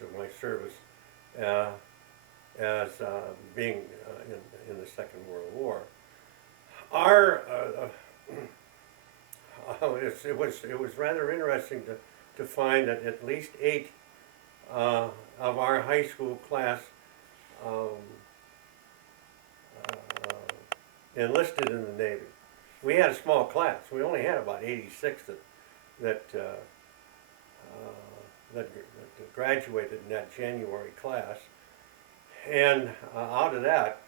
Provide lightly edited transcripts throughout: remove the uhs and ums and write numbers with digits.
of my service uh, as being in the Second World War. Our it was rather interesting to find that at least 8 of our high school class um, enlisted in the Navy. We had a small class. We only had about 86 that that graduated in that January class, and out of that,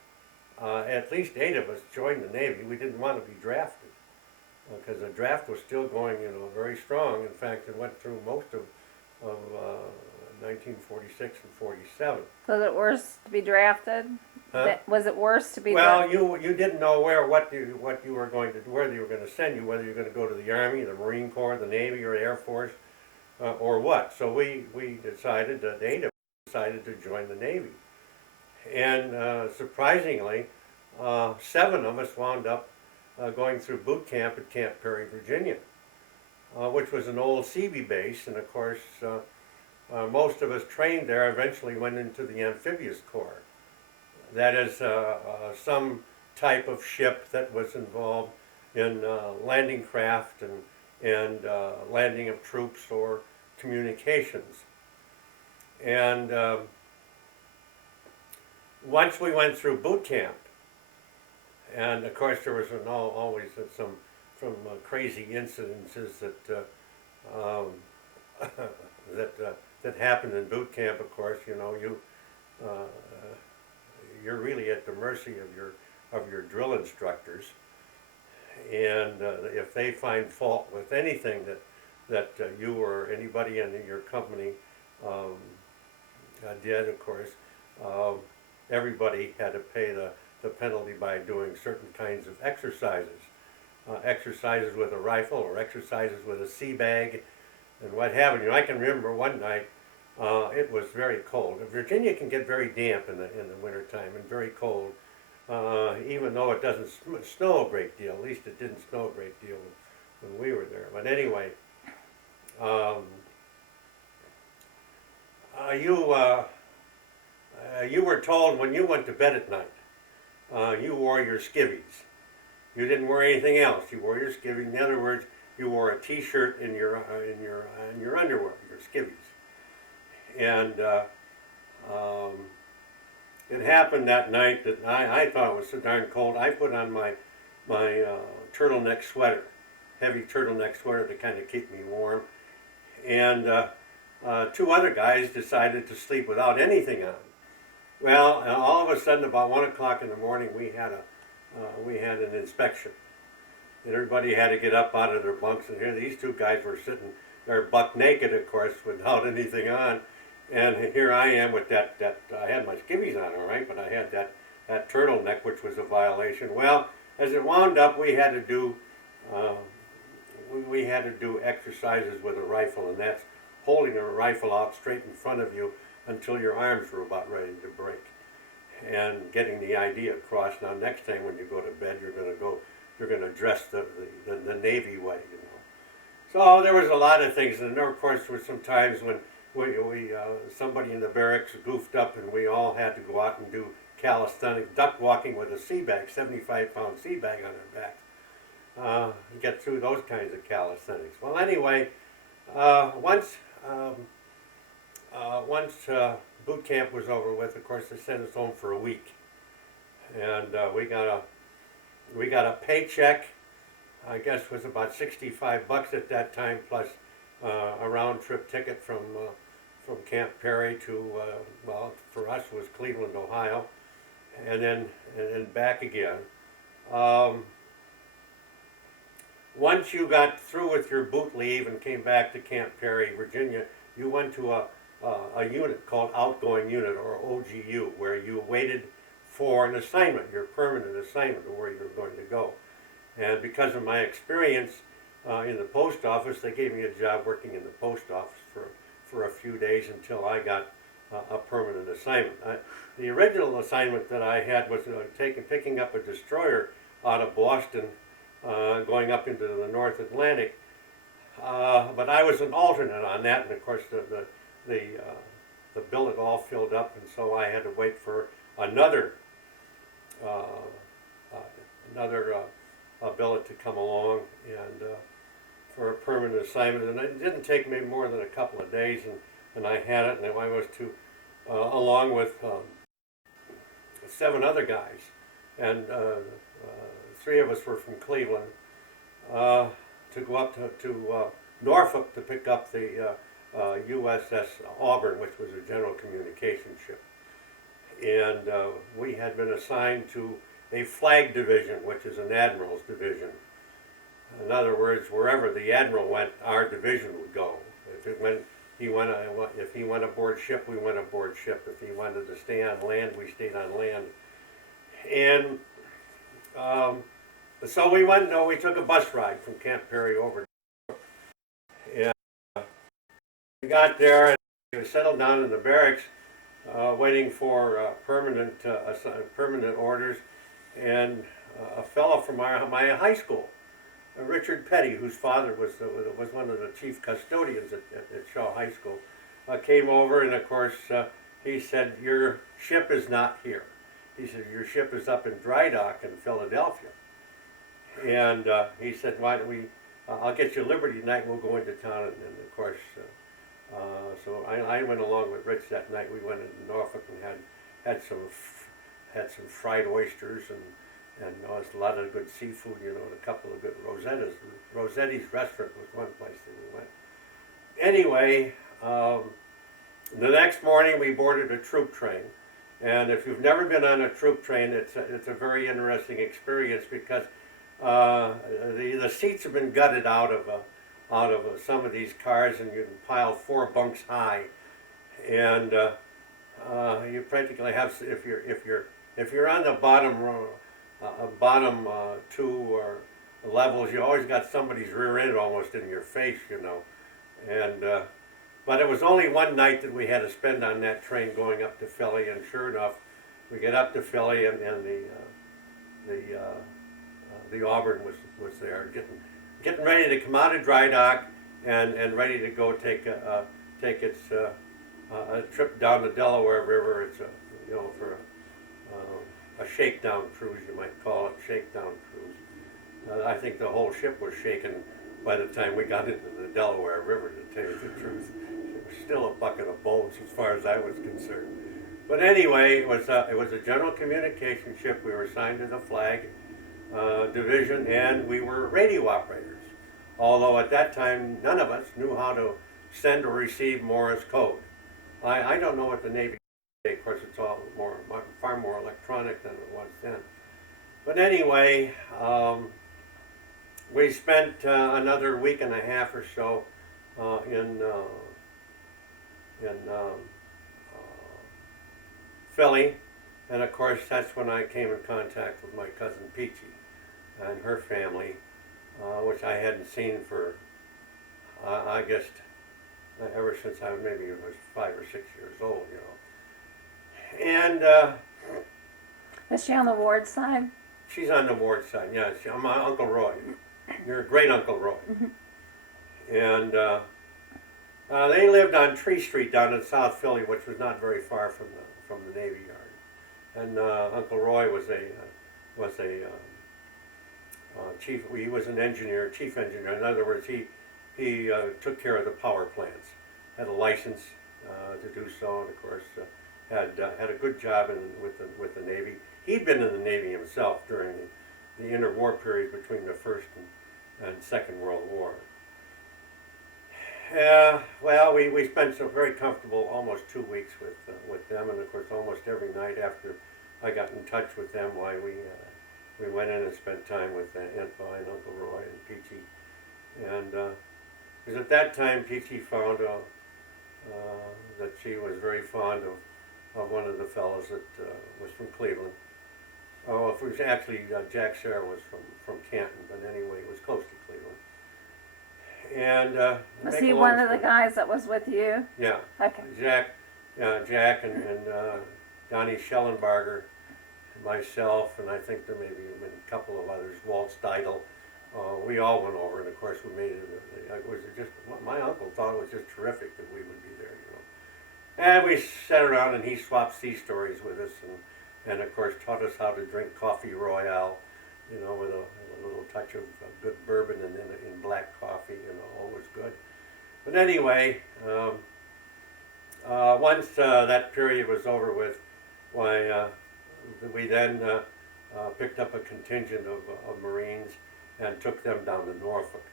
at least 8 of us joined the Navy. We didn't want to be drafted because the draft was still going, very strong. In fact, it went through most of 1946 and 47. Was it worse to be drafted? Huh? Was it worse to be Well, you didn't know what you were going to, where they were going to send you, whether you're going to go to the Army, the Marine Corps, the Navy, or the Air Force, or what. So we decided, the 8 of us decided to join the Navy. And surprisingly, 7 of us wound up going through boot camp at Camp Perry, Virginia, which was an old Seabee base. And of course, most of us trained there eventually went into the Amphibious Corps. That is some type of ship that was involved in landing craft and landing of troops or communications. And once we went through boot camp, and of course there was always some crazy incidences that happened in boot camp. Of course, you're really at the mercy of your drill instructors, and if they find fault with anything that you or anybody in your company did, of course, everybody had to pay the penalty by doing certain kinds of exercises, exercises with a rifle or exercises with a sea bag, and what have you. I can remember one night. It was very cold. Virginia can get very damp in the wintertime and very cold, even though it doesn't snow a great deal. At least it didn't snow a great deal when we were there. But anyway, you were told when you went to bed at night, you wore your skivvies. You didn't wear anything else. You wore your skivvies. In other words, you wore a T-shirt in your underwear, your skivvies. And it happened that night that I thought it was so darn cold. I put on my turtleneck sweater, heavy turtleneck sweater to kind of keep me warm. And 2 other guys decided to sleep without anything on. Well, all of a sudden, about 1 o'clock in the morning, we had an inspection. And everybody had to get up out of their bunks, and here these 2 guys were sitting there buck naked, of course, without anything on. And here I am with that I had my skivvies on, all right, but I had that turtleneck, which was a violation. Well, as it wound up, we had to do exercises with a rifle, and that's holding a rifle out straight in front of you until your arms were about ready to break, and getting the idea across. Now, next time when you go to bed, you're going to dress the Navy way, So there was a lot of things, and of course there were some times when somebody in the barracks goofed up, and we all had to go out and do calisthenics, duck walking with a sea bag, 75-pound sea bag on our back, get through those kinds of calisthenics. Well, anyway, once boot camp was over with, of course, they sent us home for a week, and we got a paycheck. I guess it was about $65 at that time, plus a round-trip ticket from Camp Perry to, for us was Cleveland, Ohio, and then back again. Once you got through with your boot leave and came back to Camp Perry, Virginia, you went to a unit called Outgoing Unit, or OGU, where you waited for an assignment, your permanent assignment, or where you were going to go. And because of my experience in the post office, they gave me a job working in the post office for a few days until I got a permanent assignment. The original assignment that I had was picking up a destroyer out of Boston, going up into the North Atlantic. But I was an alternate on that, and of course the the billet all filled up, and so I had to wait for another uh, uh, another billet to come along, and for a permanent assignment. And it didn't take me more than a couple of days, and I had it, and I was to along with 7 other guys, and 3 of us were from Cleveland, to go up to Norfolk to pick up the USS Auburn, which was a general communication ship. And we had been assigned to a flag division, which is an admiral's division. In other words, wherever the admiral went, our division would go. If he went aboard ship, we went aboard ship. If he wanted to stay on land, we stayed on land. And so we went. No, we took a bus ride from Camp Perry over, and we got there and we settled down in the barracks, waiting for permanent orders. And a fellow from my high school, Richard Petty, whose father was one of the chief custodians at Shaw High School, came over, and of course he said, "Your ship is not here." He said, "Your ship is up in dry dock in Philadelphia." And he said, "Why don't we? I'll get you Liberty tonight. We'll go into town." And of course, so I went along with Rich that night. We went into Norfolk and had some fried oysters and a lot of good seafood, and a couple of good Rosettas. Rosetti's restaurant was one place that we went. Anyway, the next morning we boarded a troop train, and if you've never been on a troop train, it's a very interesting experience because the seats have been gutted out of some of these cars, and you can pile 4 bunks high, and you practically have, if you're on the bottom row, bottom 2 or levels, you always got somebody's rear end almost in your face, and but it was only one night that we had to spend on that train going up to Philly, and sure enough, we get up to Philly, and the Auburn was there, getting ready to come out of dry dock and ready to go take its a trip down the Delaware River. It's for a shakedown cruise, you might call it, shakedown cruise. I think the whole ship was shaken by the time we got into the Delaware River, to tell you the truth. It was still a bucket of bones as far as I was concerned. But anyway, it was a general communication ship. We were assigned to the flag division, and we were radio operators. Although at that time, none of us knew how to send or receive Morse code. I don't know what the Navy, of course, it's all far more electronic than it was then. But anyway, we spent another week and a half or so in Philly, and of course that's when I came in contact with my cousin Peachy and her family, which I hadn't seen for I guess ever since I was 5 or 6 years old, And Is she on the Ward side? she's on the Ward side, yeah. I'm my Uncle Roy. You're great Uncle Roy. And they lived on Tree Street down in South Philly, which was not very far from the Navy Yard. And Uncle Roy was a chief. He was an engineer, chief engineer. In other words, he took care of the power plants. Had a license to do so, and of course had a good job with the Navy. He'd been in the Navy himself during the interwar period between the First and Second World War. Well, we spent some very comfortable almost 2 weeks with them, and of course almost every night after I got in touch with them, we went in and spent time with Aunt Vi and Uncle Roy and Peachy. And because at that time Peachy found that she was very fond of one of the fellows that was from Cleveland. Oh, it was actually Jack Sarah was from Canton, but anyway, it was close to Cleveland. And Was he one of the guys that was with you? Yeah. Okay. Jack and Donnie Schellenbarger, myself, and I think there may be a couple of others, Walt Steidel. We all went over, and of course we made it. It was just, my uncle thought it was just terrific that we would be there, And we sat around and he swapped sea stories with us and of course taught us how to drink coffee royale, you know, with a little touch of good bourbon and in black coffee, you know, always good. But anyway, once that period was over with, why we then picked up a contingent of Marines and took them down to Norfolk.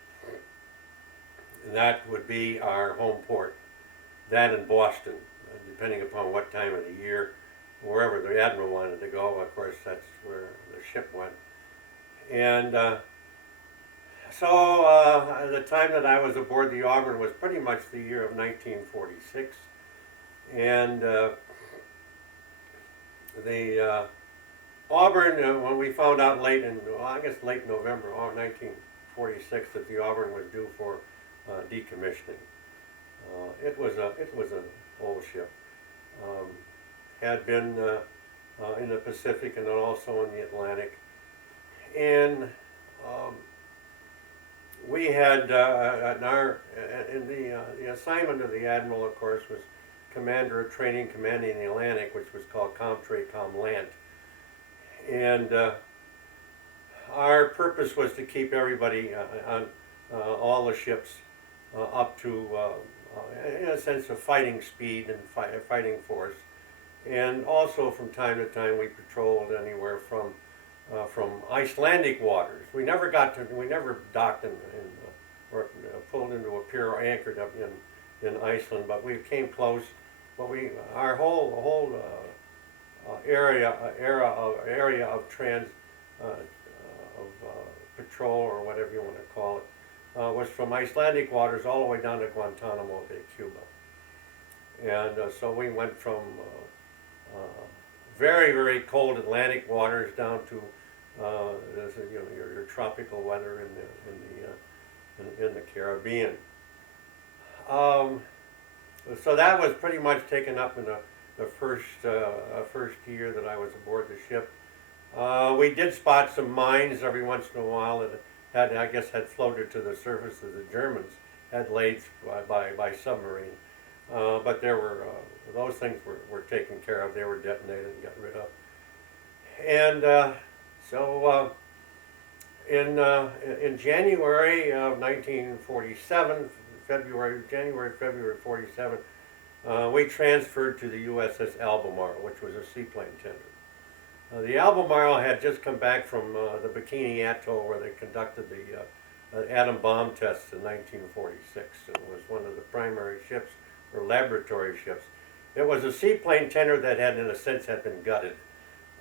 And that would be our home port. That in Boston, depending upon what time of the year, wherever the admiral wanted to go, of course, that's where the ship went. And so the time that I was aboard the Auburn was pretty much the year of 1946. And the Auburn, when we found out late in, well, I guess late November of 1946 that the Auburn was due for decommissioning. It was an old ship. Had been in the Pacific and then also in the Atlantic. And we had the assignment of the admiral, of course, was commander of training commanding the Atlantic, which was called Comtre Comlant. And our purpose was to keep everybody on all the ships up to, in a sense, of fighting speed and fighting force. And also from time to time we patrolled anywhere from Icelandic waters. We never docked or pulled into a pier or anchored up in Iceland, but we came close. But our whole area of patrol, or whatever you want to call it, was from Icelandic waters all the way down to Guantanamo Bay, Cuba. And so we went from very, very cold Atlantic waters down to your tropical weather in the Caribbean. So that was pretty much taken up in the first year that I was aboard the ship. We did spot some mines every once in a while that had floated to the surface of the Germans had laid by submarine. But there were those things were taken care of. They were detonated and got rid of. And so in January of 1947, January, February 47, we transferred to the USS Albemarle, which was a seaplane tender. The Albemarle had just come back from the Bikini Atoll, where they conducted the atom bomb tests in 1946. It was one of the primary ships, or laboratory ships. It was a seaplane tender that had, in a sense, had been gutted.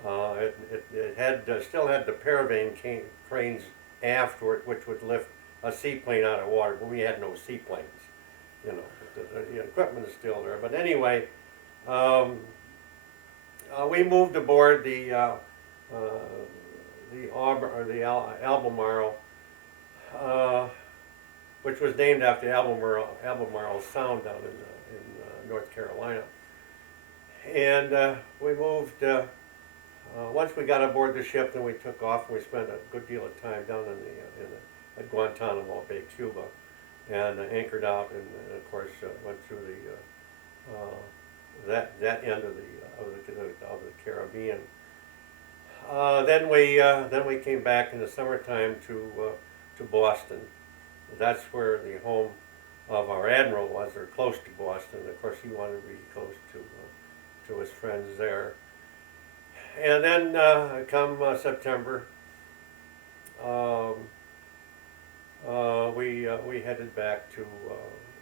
It had still had the paravane cranes aft, which would lift a seaplane out of water, but we had no seaplanes. You know, the equipment is still there. But anyway, we moved aboard the Albemarle, which was named after Albemarle Sound down in North Carolina. And we moved. Once we got aboard the ship, then we took off, and we spent a good deal of time down at Guantanamo Bay, Cuba, and anchored out, and of course went through that end of the Caribbean. Then we came back in the summertime to Boston. That's where the home of our admiral was, or close to Boston. Of course, he wanted to be close to his friends there. And then come September, we headed back to,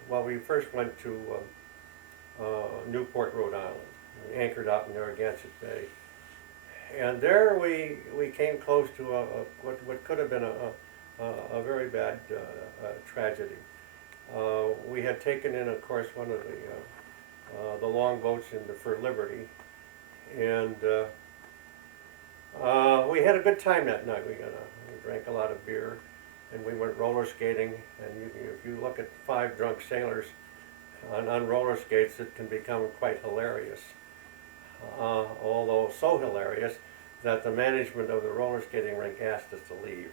we first went to Newport, Rhode Island. We anchored out in Narragansett Bay. And there we came close to what could have been a very bad tragedy. We had taken in, of course, one of the longboats for Liberty, and we had a good time that night. We drank a lot of beer, and we went roller skating. And if you look at 5 drunk sailors on roller skates, it can become quite hilarious. Although so hilarious that the management of the roller skating rink asked us to leave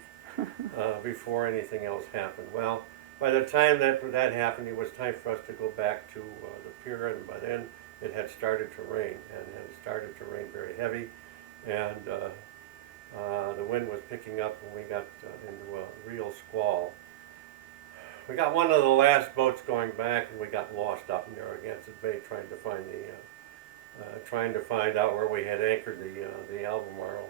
before anything else happened. Well, by the time that happened, it was time for us to go back to the pier, and by then it had started to rain, and it had started to rain very heavy, and the wind was picking up, and we got into a real squall. We got one of the last boats going back, and we got lost up in Narragansett Bay trying to find out where we had anchored the Albemarle.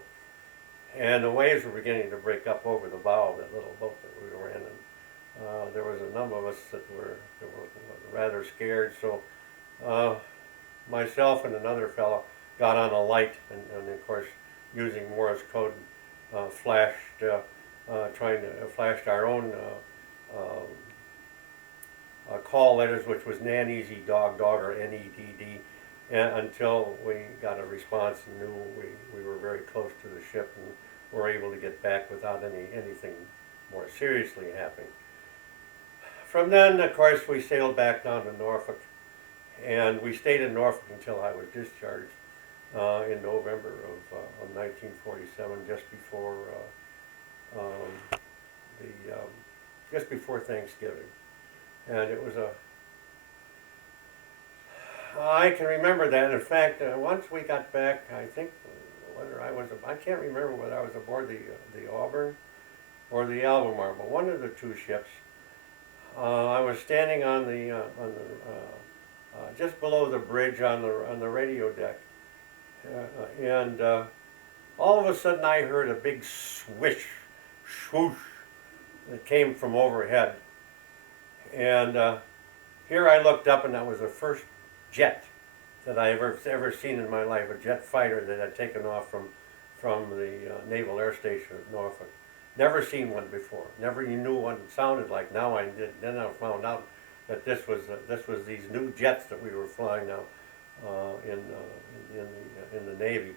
And the waves were beginning to break up over the bow of that little boat that we were in. And there was a number of us that were rather scared. So myself and another fellow got on a light, and of course, using Morse code, flashed our own call letters, which was Nan Easy Dog Dog, or NEDD, until we got a response and knew we were very close to the ship and were able to get back without anything more seriously happening. From then, of course, we sailed back down to Norfolk, and we stayed in Norfolk until I was discharged in November of 1947, just before Thanksgiving. And it was I can remember that. In fact, once we got back, I think I can't remember whether I was aboard the Auburn or the Albemarle, but one of the two ships. I was standing on the just below the bridge on the radio deck, and all of a sudden I heard a big swish, swoosh that came from overhead. And here I looked up, and that was the first jet that I ever seen in my life, a jet fighter that had taken off from the Naval Air Station at Norfolk. Never seen one before. Never knew what it sounded like. Now I did. Then I found out that this was these new jets that we were flying now in the Navy.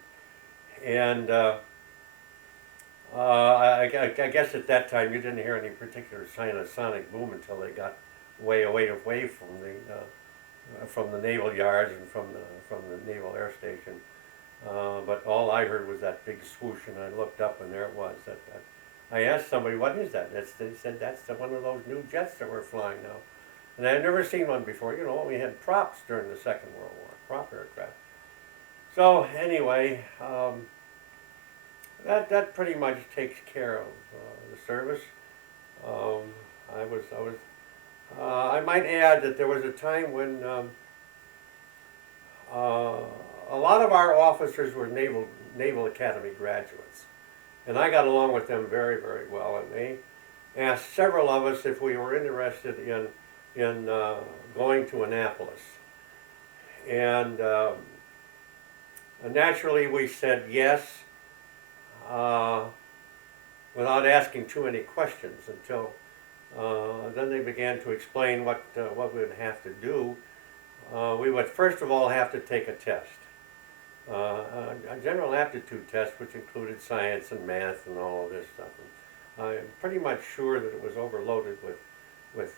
And I guess at that time you didn't hear any particular sign of sonic boom until they got way away from the naval yards and from the Naval Air Station. But all I heard was that big swoosh, and I looked up, and there it was. I asked somebody, "What is that?" They said, "That's one of those new jets that we're flying now." And I had never seen one before. You know, we had props during the Second World War, prop aircraft. So anyway, that pretty much takes care of the service. I might add that there was a time when a lot of our officers were Naval Academy graduates, and I got along with them very, very well. And they asked several of us if we were interested in going to Annapolis, and naturally we said yes, without asking too many questions until. Then they began to explain what we would have to do. We would first of all have to take a test, a general aptitude test, which included science and math and all of this stuff. And I'm pretty much sure that it was overloaded with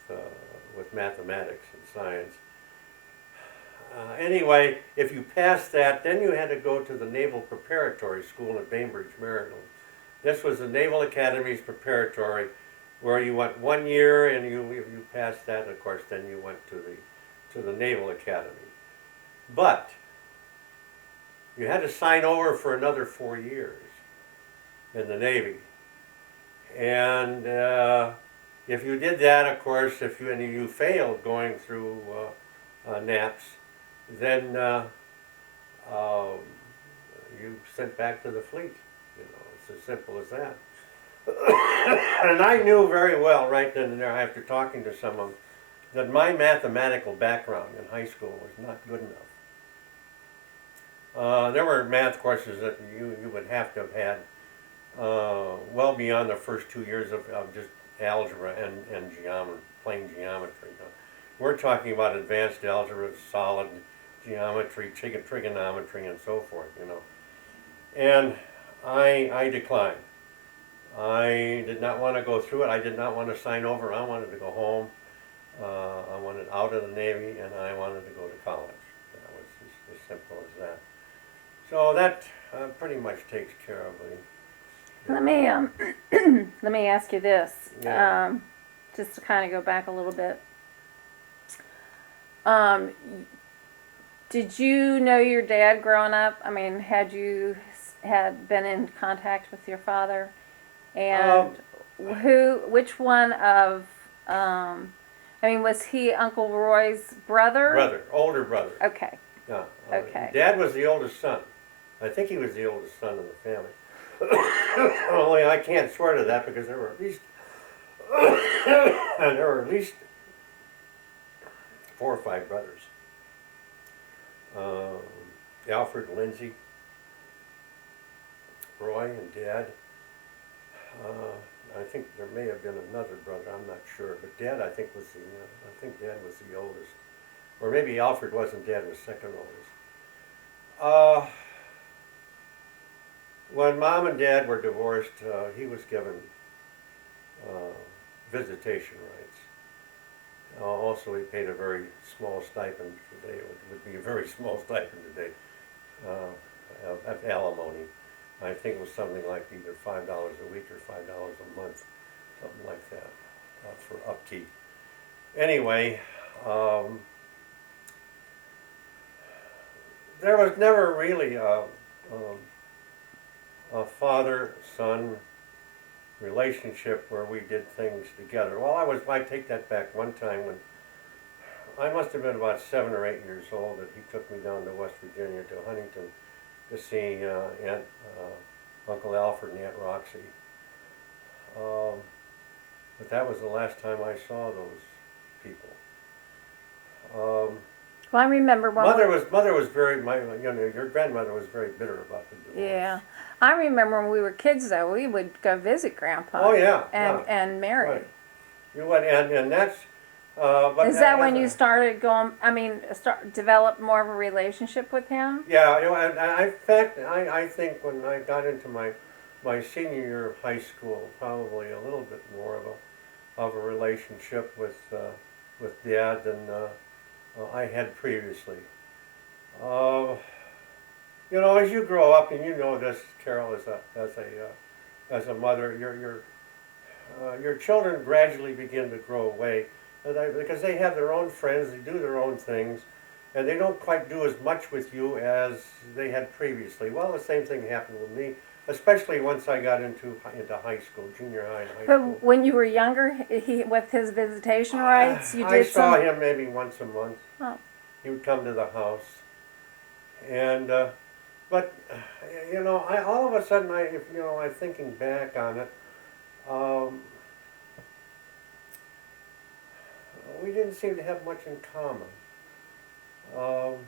mathematics and science. Anyway, if you passed that, then you had to go to the Naval Preparatory School at Bainbridge, Maryland. This was the Naval Academy's preparatory, where you went 1 year, and you passed that, of course, then you went to the Naval Academy. But you had to sign over for another 4 years in the Navy. And if you did that, of course, if you failed going through NAPS, then you sent back to the fleet. You know, it's as simple as that. And I knew very well right then and there, after talking to someone, that my mathematical background in high school was not good enough. There were math courses that you would have to have had well beyond the first 2 years of just algebra and geometry, plain geometry. We're talking about advanced algebra, solid geometry, trigonometry, and so forth, you know. And I declined. I did not want to go through it. I did not want to sign over. I wanted to go home. I wanted out of the Navy, and I wanted to go to college. That was just as simple as that. So that pretty much takes care of the... Let me ask you this, Yeah. just to kind of go back a little bit. Did you know your dad growing up? I mean, had been in contact with your father? And which one of, I mean, was he Uncle Roy's brother? Brother, older brother. Okay, Yeah. okay. Dad was the oldest son. I think he was the oldest son in the family. Only I can't swear to that because there were at least and there were at least 4 or 5 brothers. Alfred, Lindsay, Roy, and Dad. I think there may have been another brother. I'm not sure, but Dad, I think Dad was the oldest, or maybe Alfred wasn't. Dad was second oldest. When Mom and Dad were divorced, he was given visitation rights. Also, he paid a very small stipend today. It would be a very small stipend today of alimony. I think it was something like either $5 a week or $5 a month, something like that, for upkeep. Anyway, there was never really a father-son relationship where we did things together. Well, I take that back. One time when I must have been about 7 or 8 years old, that he took me down to West Virginia to Huntington to see Uncle Alfred and Aunt Roxy. But that was the last time I saw those people. Well, I remember when Mother was very, your grandmother was very bitter about the divorce. Yeah, I remember when we were kids though. We would go visit Grandpa. Oh yeah. And Mary. Right. You went, and that's. But Is that when you started going? I mean, develop more of a relationship with him? Yeah, in fact, I think when I got into my senior year of high school, probably a little bit more of a relationship with Dad than I had previously. As you grow up, and you know this, Carol, as a mother, your children gradually begin to grow away. Because they have their own friends, they do their own things, and they don't quite do as much with you as they had previously. Well, the same thing happened with me, especially once I got into high school, junior high and high school. But when you were younger, with his visitation rights, you did I saw him maybe once a month. Oh. He would come to the house, and but all of a sudden, I'm thinking back on it. We didn't seem to have much in common. Well,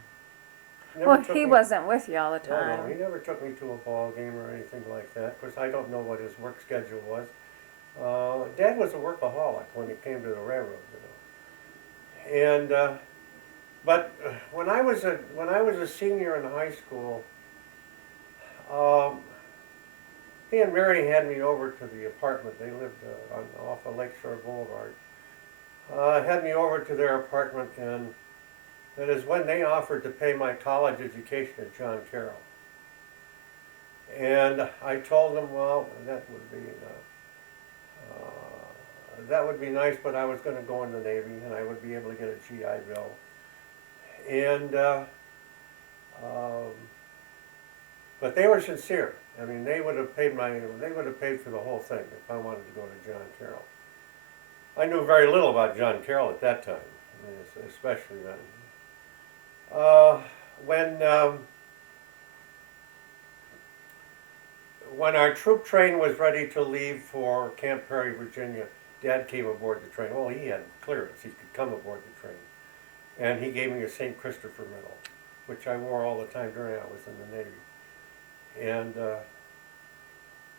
he wasn't with you all the time. No, he never took me to a ball game or anything like that. Of course, I don't know what his work schedule was. Dad was a workaholic when it came to the railroad, And but when I was a senior in high school, he and Mary had me over to the apartment. They lived off of Lakeshore Boulevard. Had me over to their apartment, and that is when they offered to pay my college education at John Carroll. And I told them, well, that would be nice, but I was going to go in the Navy, and I would be able to get a GI Bill. And but they were sincere. I mean, they would have paid for the whole thing if I wanted to go to John Carroll. I knew very little about John Carroll at that time, especially then. When our troop train was ready to leave for Camp Perry, Virginia, Dad came aboard the train. Well, he had clearance; he could come aboard the train, and he gave me a St. Christopher medal, which I wore all the time during I was in the Navy. And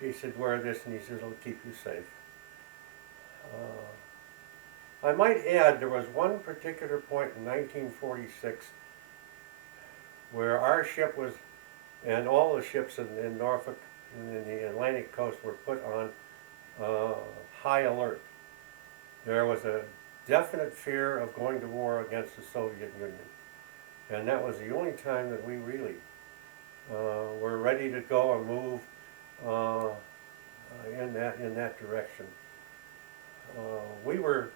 he said, "Wear this," and he said, "It'll keep you safe." I might add, there was one particular point in 1946 where our ship was, and all the ships in Norfolk and in the Atlantic coast were put on high alert. There was a definite fear of going to war against the Soviet Union. And that was the only time that we really were ready to go and move in that direction. We were,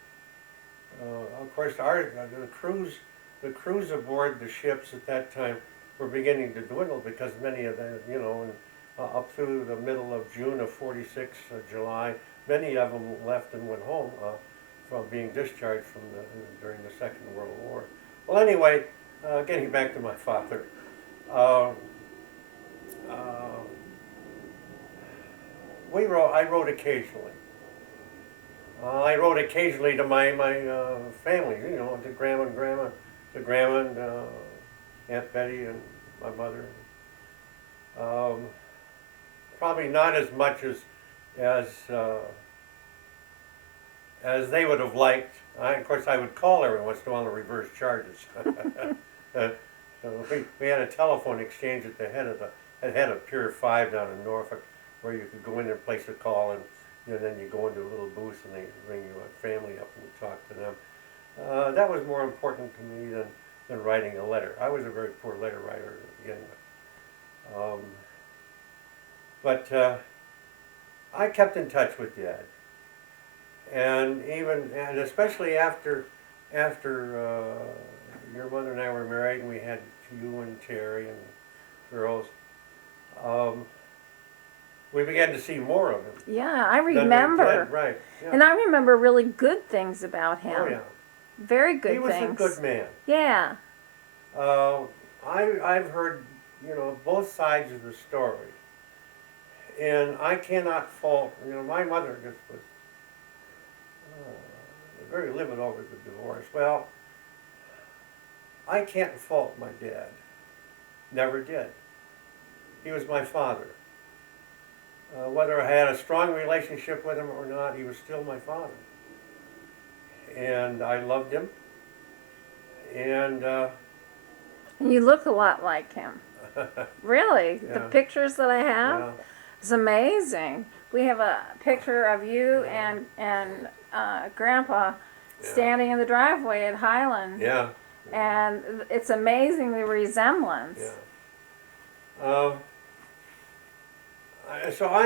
of course, the crews the crews aboard the ships at that time were beginning to dwindle because many of them, you know, up through the middle of June of 46, July, many of them left and went home from being discharged from during the Second World War. Well, anyway, getting back to my father. Uh, uh, I wrote occasionally. I wrote occasionally to my family, you know, to grandma and Aunt Betty and my mother. Probably not as much as they would have liked. Of course, I would call every once in a while to reverse charges. So we had a telephone exchange at the head of Pier 5 down in Norfolk, where you could go in and place a call, and then you go into a little booth and they ring your family up and you talk to them. That was more important to me than writing a letter. I was a very poor letter writer to begin with. But I kept in touch with Dad, and especially after your mother and I were married, and we had you and Terry and girls. We began to see more of him. Yeah, I than we remember. did, right? Yeah. And I remember really good things about him. Oh yeah. Very good He was things. a good man. Yeah. I've heard, you know, both sides of the story, and I cannot fault. You know, my mother just was very livid over the divorce. Well, I can't fault my dad. Never did. He was my father. Whether I had a strong relationship with him or not, he was still my father. And I loved him. And You look a lot like him. Really. Yeah. The pictures that I have, yeah, it's amazing. We have a picture of you and Grandpa standing in the driveway at Highland. yeah, And it's amazing the resemblance. yeah. So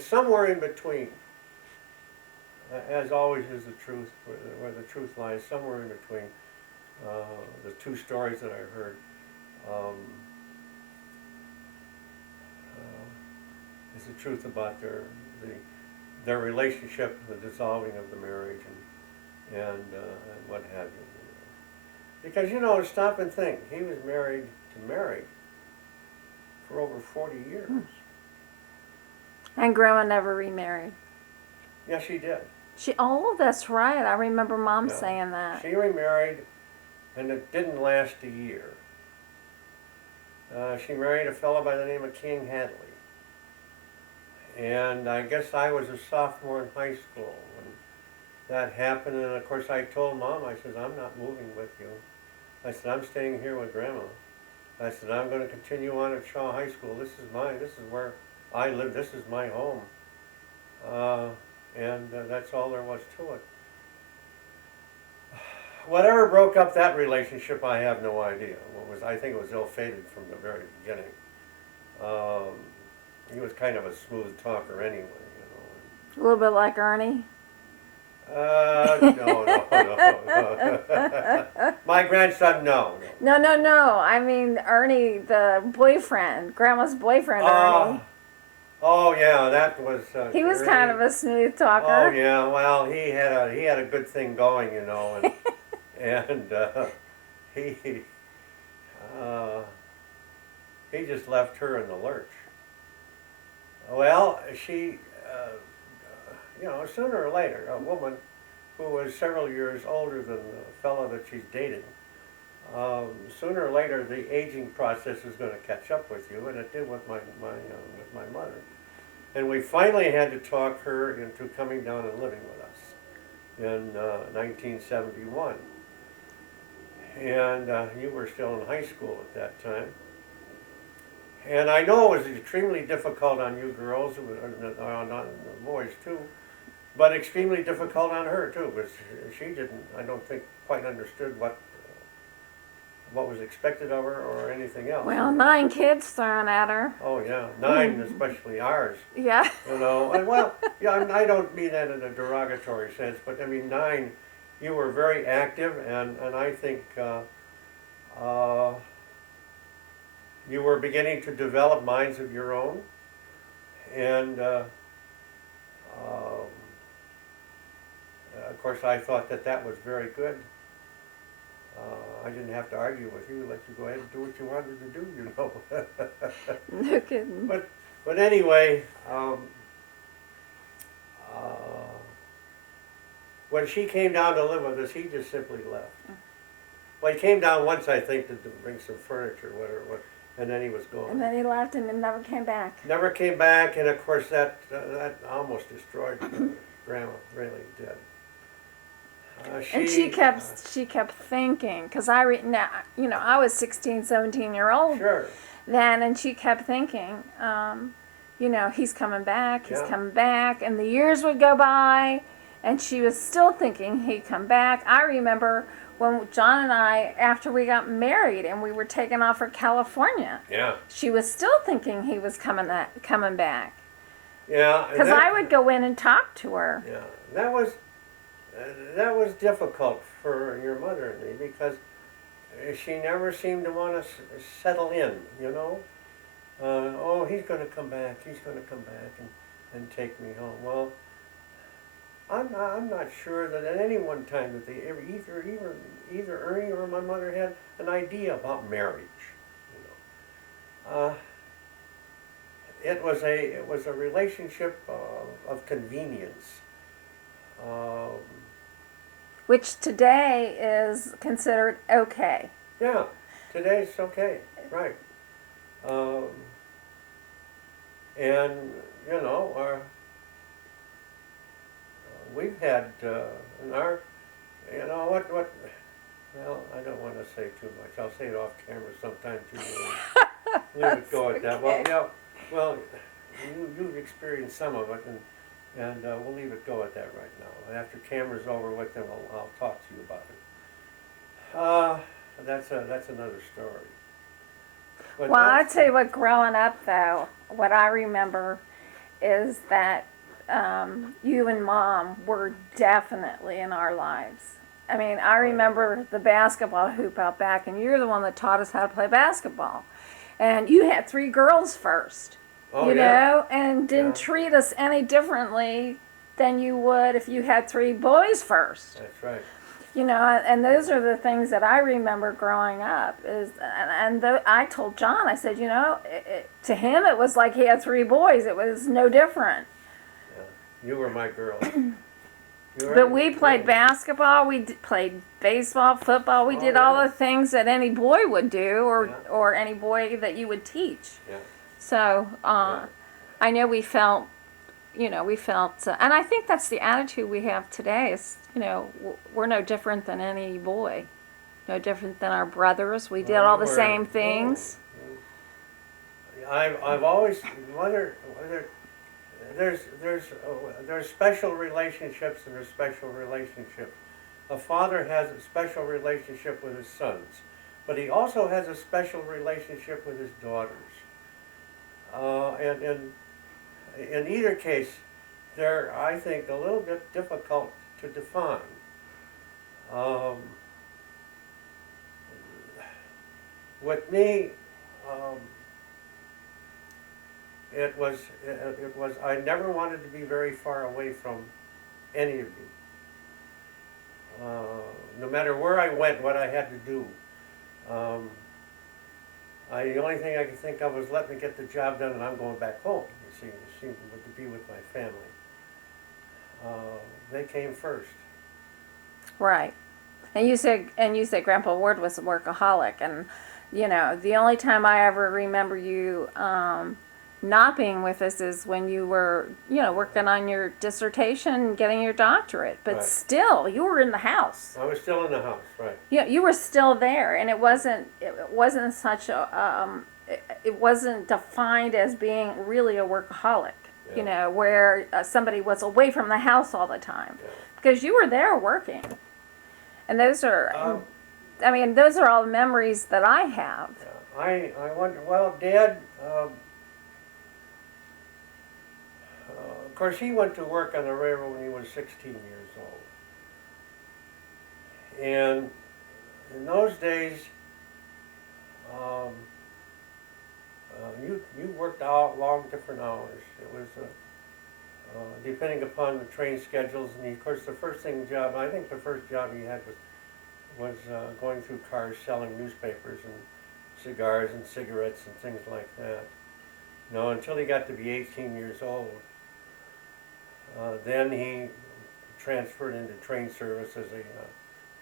somewhere in between, as always is the truth, where the truth lies, somewhere in between the two stories that I heard, is the truth about their relationship, the dissolving of the marriage, and what have you. Because, you know, stop and think, he was married to Mary for over 40 years. And Grandma never remarried. Yeah, she did. Oh, that's right. I remember Mom Yeah. saying that. She remarried, and it didn't last a year. She married a fellow by the name of King Hadley. And I guess I was a sophomore in high school when that happened. And of course I told Mom, I said, I'm not moving with you. I said, I'm staying here with Grandma. I said, I'm going to continue on at Shaw High School. This is where I live. This is my home. And that's all there was to it. Whatever broke up that relationship, I have no idea. I think it was ill-fated from the very beginning. He was kind of a smooth talker anyway, you know. A little bit like Ernie. No. My grandson, no. No. I mean, Ernie, the boyfriend, Grandma's boyfriend, Ernie. Oh yeah, that was. He was Ernie. kind of a smooth talker. Oh yeah, well he had a good thing going, you know, and he just left her in the lurch. Well, she, you know, sooner or later, a woman who was several years older than the fellow that she's dating, sooner or later the aging process is going to catch up with you, and it did with my mother. And we finally had to talk her into coming down and living with us in 1971. And you were still in high school at that time. And I know it was extremely difficult on you girls, on the boys too, but extremely difficult on her too, because she didn't, I don't think, quite understood what was expected of her or anything else. Well, 9 kids thrown at her. Oh yeah, 9, especially ours. Yeah. You know, and well, yeah, I don't mean that in a derogatory sense, but I mean 9 you were very active, and I think uh, you were beginning to develop minds of your own, and um, of course I thought that that was very good. I didn't have to argue with you, let you go ahead and do what you wanted to do, you know. No kidding. But anyway, when she came down to live with us, he just simply left. Well, he came down once, I think, to bring some furniture, whatever, and then he was gone. And then he left and never came back. Never came back, and of course that almost destroyed Grandma. Really did. And she kept thinking, because now, I was 16, 17-year-old Sure. then, and she kept thinking, he's coming back, he's Yeah. coming back, and the years would go by, and she was still thinking he'd come back. I remember when John and I, after we got married and we were taking off for California, Yeah. she was still thinking he was coming back. Yeah. Because I would go in and talk to her. Yeah, that was difficult for your mother and me, because she never seemed to want to settle in, you know. Oh, he's going to come back. He's going to come back and take me home. Well, I'm not sure that at any one time that they ever either Ernie or my mother had an idea about marriage. You know, it was a relationship of convenience. Which today is considered okay. Yeah, today it's okay, right. And, you know, we've had, in our, well, I don't want to say too much. I'll say it off camera sometime too. Leave it go at that. Well, okay. yeah, well, you've experienced some of it, and we'll leave it go at that right now. After camera's over with, then I'll talk to you about it. That's another story. But Well, I tell you what, growing up though, what I remember is that you and Mom were definitely in our lives. I mean, I remember the basketball hoop out back, and you're the one that taught us how to play basketball. And you had 3 girls first, Oh, you yeah. know, and didn't Yeah. treat us any differently than you would if you had 3 boys first. That's right. You know, and those are the things that I remember growing up. I told John, I said, to him it was like he had 3 boys. It was no different. Yeah. You were my girl. But we played basketball, played baseball, football. We did all yeah. the things that any boy would do, Yeah. or any boy that you would teach. Yeah. So Yeah. I know we felt, and I think that's the attitude we have today. Is we're no different than any boy, no different than our brothers. We did all the same things. I've always whether there's special relationships, and there's special relationships. A father has a special relationship with his sons, but he also has a special relationship with his daughters. And in either case, they're, I think, a little bit difficult to define. With me, it was I never wanted to be very far away from any of you. No matter where I went, what I had to do. The only thing I could think of was, let me get the job done and I'm going back home, you see, to be with my family. They came first. Right. And you said Grandpa Ward was a workaholic, and the only time I ever remember you not being with us is when you were working on your dissertation and getting your doctorate. But Right. still, you were in the house. I was still in the house, right? Yeah, you were still there, and it wasn't such a it wasn't defined as being really a workaholic. Yeah. Where somebody was away from the house all the time, Yeah. because you were there working. And those are, those are all memories that I have. I wonder, well, Dad, of course, he went to work on the railroad when he was 16 years And in those days, um, you worked out long different hours. It was depending upon the train schedules, and of course the first I think the first job he had was going through cars selling newspapers and cigars and cigarettes and things like that. No, until he got to be 18 years old. Then he transferred into train service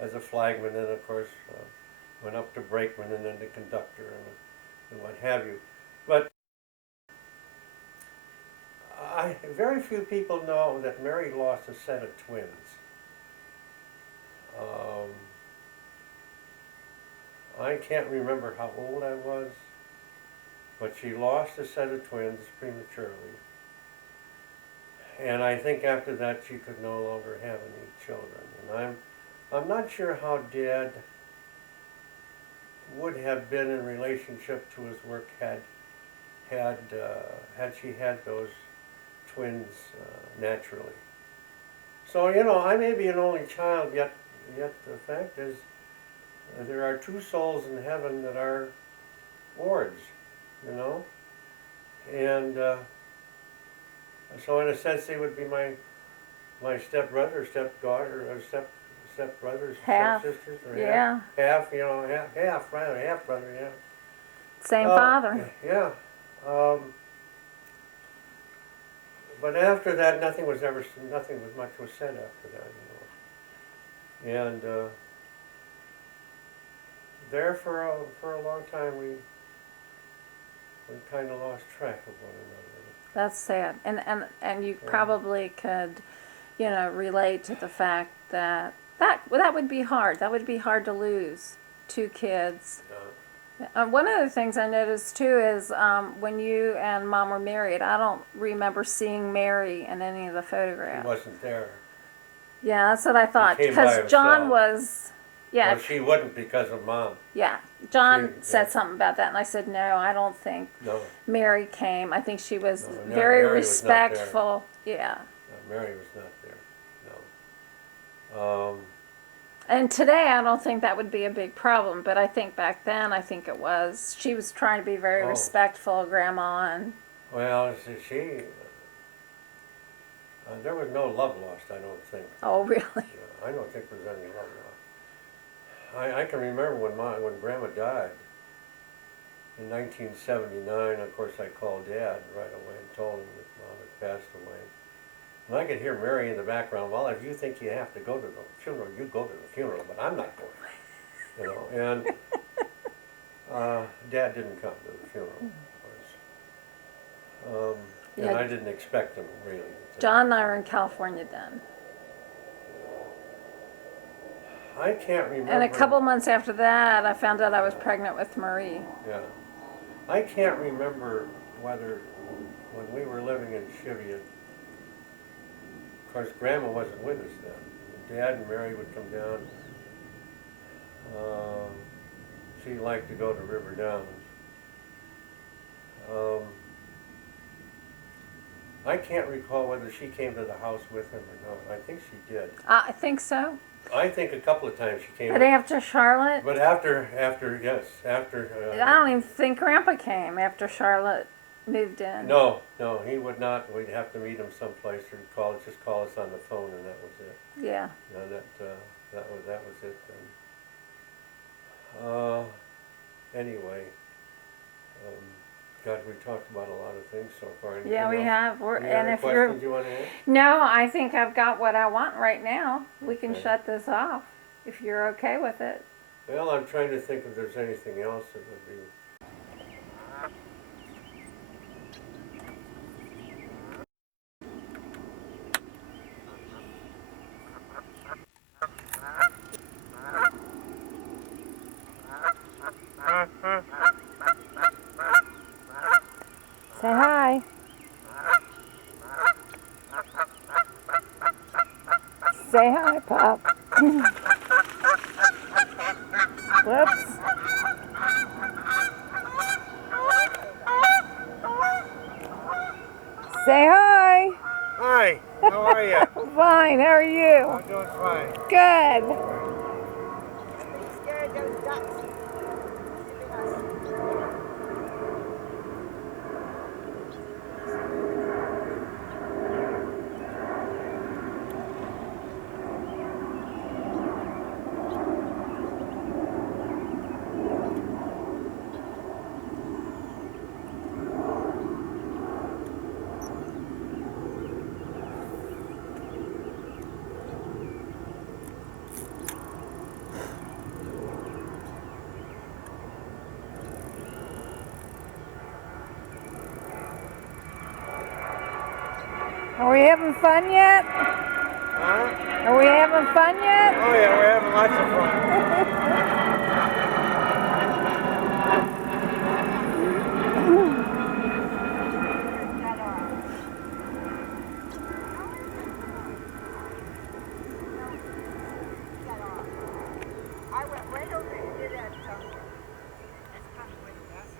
as a flagman, and of course went up to brakeman and then to conductor and what have you. But very few people know that Mary lost a set of twins. I can't remember how old I was, but she lost a set of twins prematurely. And I think after that she could no longer have any children. And I'm not sure how Dad would have been in relationship to his work had she had those twins naturally. So I may be an only child, yet the fact is there are two souls in heaven that are Wards, and so in a sense they would be my stepbrother, stepdaughter, or stepbrothers, Half. stepsisters, or Yeah. half brother, yeah. Same father. Yeah. But after that, nothing much was said after that, And there for a long time we kind of lost track of one another. That's sad. And you probably could, relate to the fact that would be hard. That would be hard to lose two kids. One of the things I noticed too is when you and Mom were married, I don't remember seeing Mary in any of the photographs. She wasn't there. Yeah, that's what I thought. He came by Because John himself. was, yeah. Well, she wouldn't because of Mom. Yeah, John Yeah. said something about that, and I said, no, I don't think No, Mary came. I think she was No, very Mary was not there. respectful. Yeah. Mary was not there. No. And today, I don't think that would be a big problem, but I think back then, I think it was. She was trying to be very Oh. respectful of Grandma, and Well, there was no love lost, I don't think. oh, really? I don't think there was any love lost. I can remember when Grandma died in 1979. Of course, I called Dad right away and told him that Mom had passed away. And I could hear Mary in the background. Well, if you think you have to go to the funeral, you go to the funeral, but I'm not going. And Dad didn't come to the funeral, of course. And Yeah. I didn't expect him really. John and I were in California then. I can't remember. And a couple months after that, I found out I was pregnant with Marie. Yeah. I can't remember whether, when we were living in Cheviot, of course, Grandma wasn't with us then. Dad and Mary would come down. She liked to go to River Downs. I can't recall whether she came to the house with him or not. I think she did. I think so. I think a couple of times she came. But after Charlotte, But after. I don't even think Grandpa came after Charlotte moved in. No, he would not. We'd have to meet him someplace or just call us on the phone, and that was it. Yeah. And that was it. Anyway, God, we talked about a lot of things so far. Anything Yeah, we else? have. Any And other if questions you want to ask? No, I think I've got what I want right now. We can Okay. shut this off if you're okay with it. Well, I'm trying to think if there's anything else that would be. Say hi. Say hi, Pop. Whoops. Say hi. Hi, how are you? Fine. How are you? I'm doing fine. Good. Good. Good. Are we having fun yet? Huh? Are we having fun yet? Oh yeah, we're having lots of fun. I went right over and did that. That's kind of where the gas is.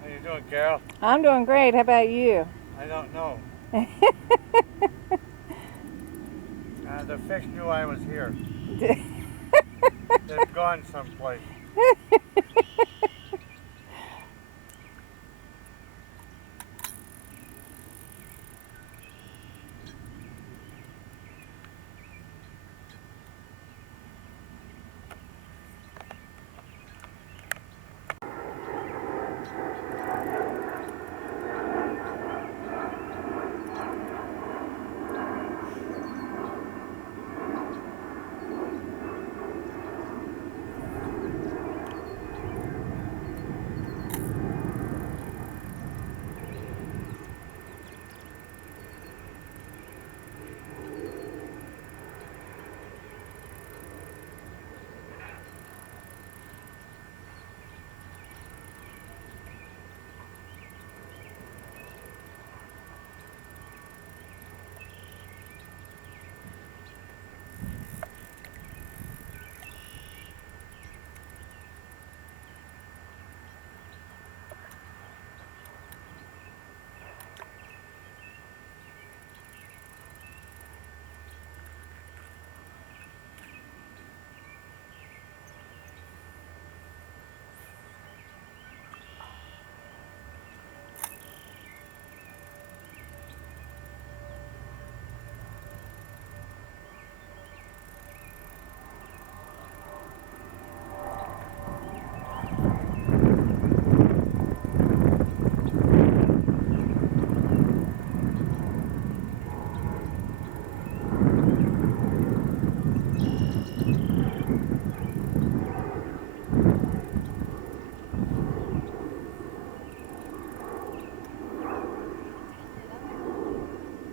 How you doing, Carol? I'm doing great. How about you? I don't know. The fish knew I was here. They've gone someplace.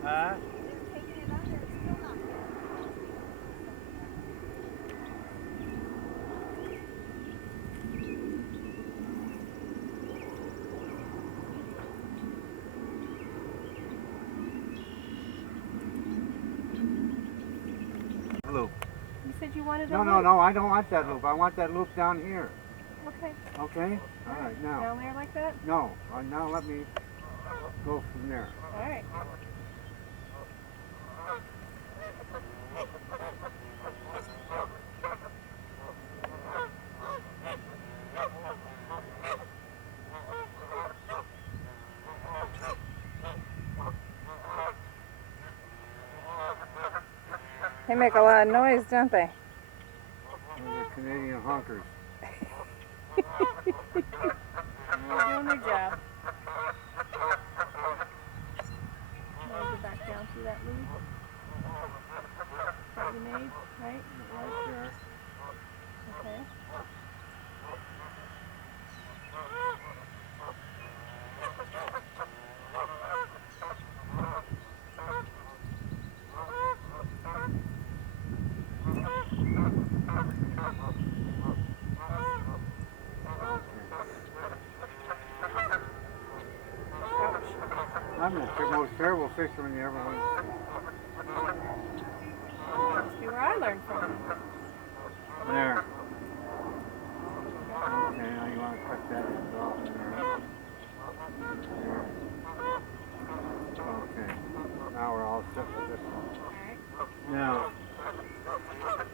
Huh? Blue. said you wanted a No, loop? no, no, I don't want that loop. I want that loop down here. Okay. Okay? All right, now. Down there like that? No, now let me go from there. All right. They make a lot of noise, don't they? Those are Canadian honkers. Doing their job. Now go back down through that loop that you made, right? Right there. Okay. I'm the most terrible fisherman you ever want to see. Must be where I learned from. There. Okay, now you want to cut that end off there. There. Okay. Now we're all set with this one. Alright. Now,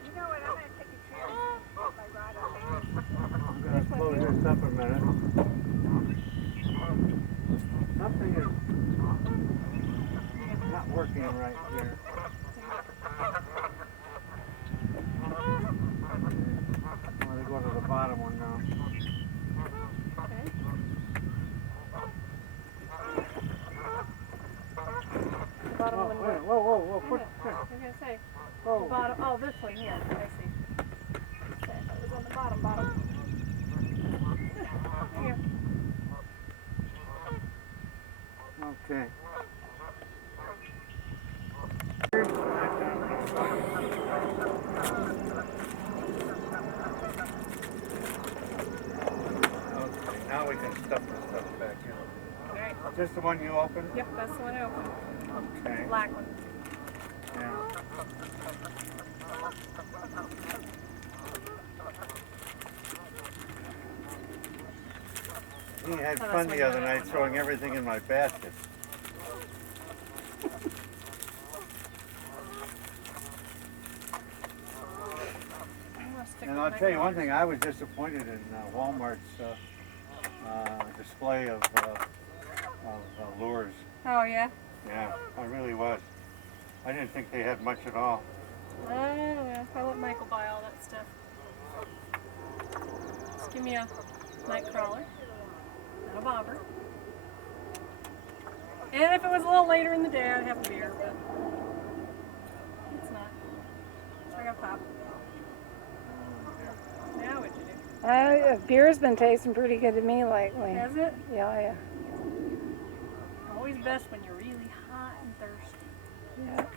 You know what? I'm gonna take a chance with my rod up. I'm going to close this up a minute. Something is not working right here. I'm going to go to the bottom one now. Okay. The bottom Whoa, one. wait, whoa, put, I was gonna say the whoa. bottom. Oh, this one here. I see. Okay, that was on the bottom. Here. Okay. Okay, now we can stuff this stuff back in. Alright. Is this the one you opened? Yep, that's the one I opened. Okay. Black one. Yeah. He had Oh, fun that's the one other you night opened. throwing everything in my basket. I'm gonna stick And with I'll my tell you one colors. thing, I was disappointed in Walmart's display of lures. Oh yeah. Yeah, I really was. I didn't think they had much at all. Oh well, I'll let Michael buy all that stuff. Just give me a night crawler and a bobber. And if it was a little later in the day, I'd have a beer, but it's not. So I got pop. Now what'd you do? Beer's been tasting pretty good to me lately. Has it? Yeah. Always best when you're really hot and thirsty. Yeah. Best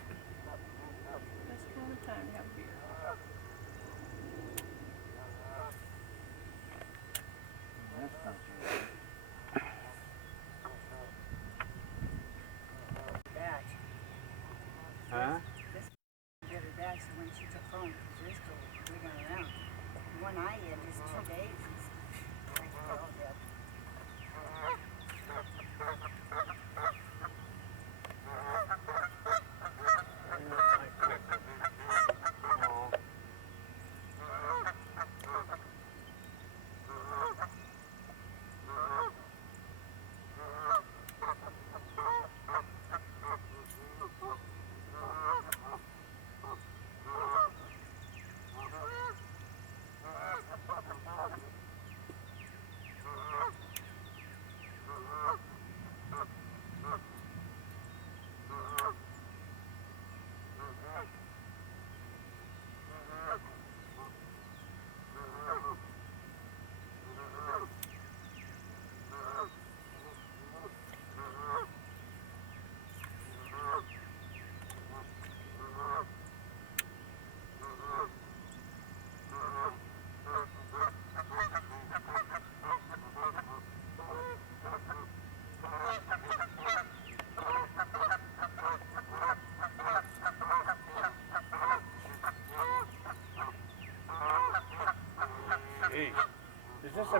kind of time to have a beer. That's not bad. Batch. Huh? Get her back so when she took home, because they're still wiggling around. The one I had just 2 days. They're all dead.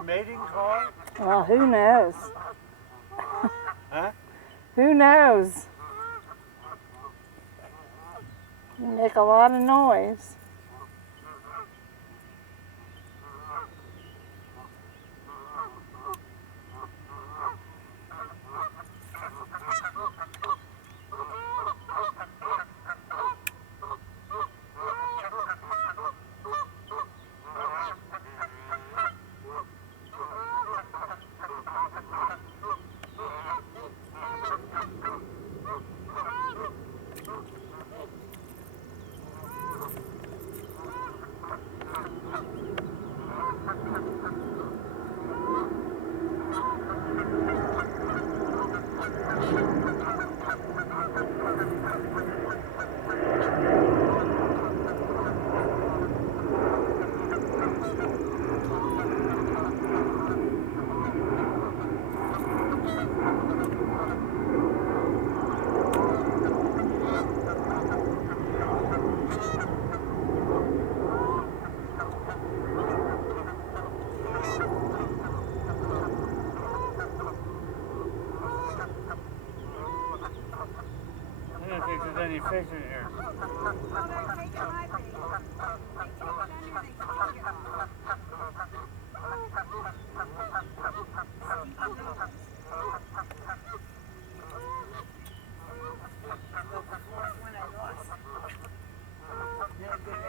a mating call? Well, who knows? Huh? Who knows? You make a lot of noise. I don't think there's any fish in here. Well, they're taking my bait. They keep sending, they keep getting. When I lost. No good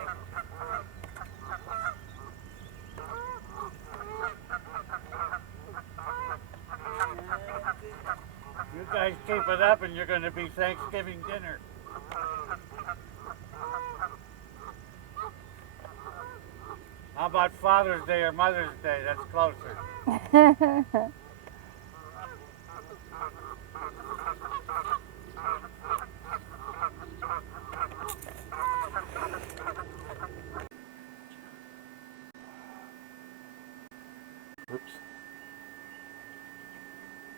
You guys keep it up and you're going to be Thanksgiving dinner. How about Father's Day or Mother's Day? That's closer.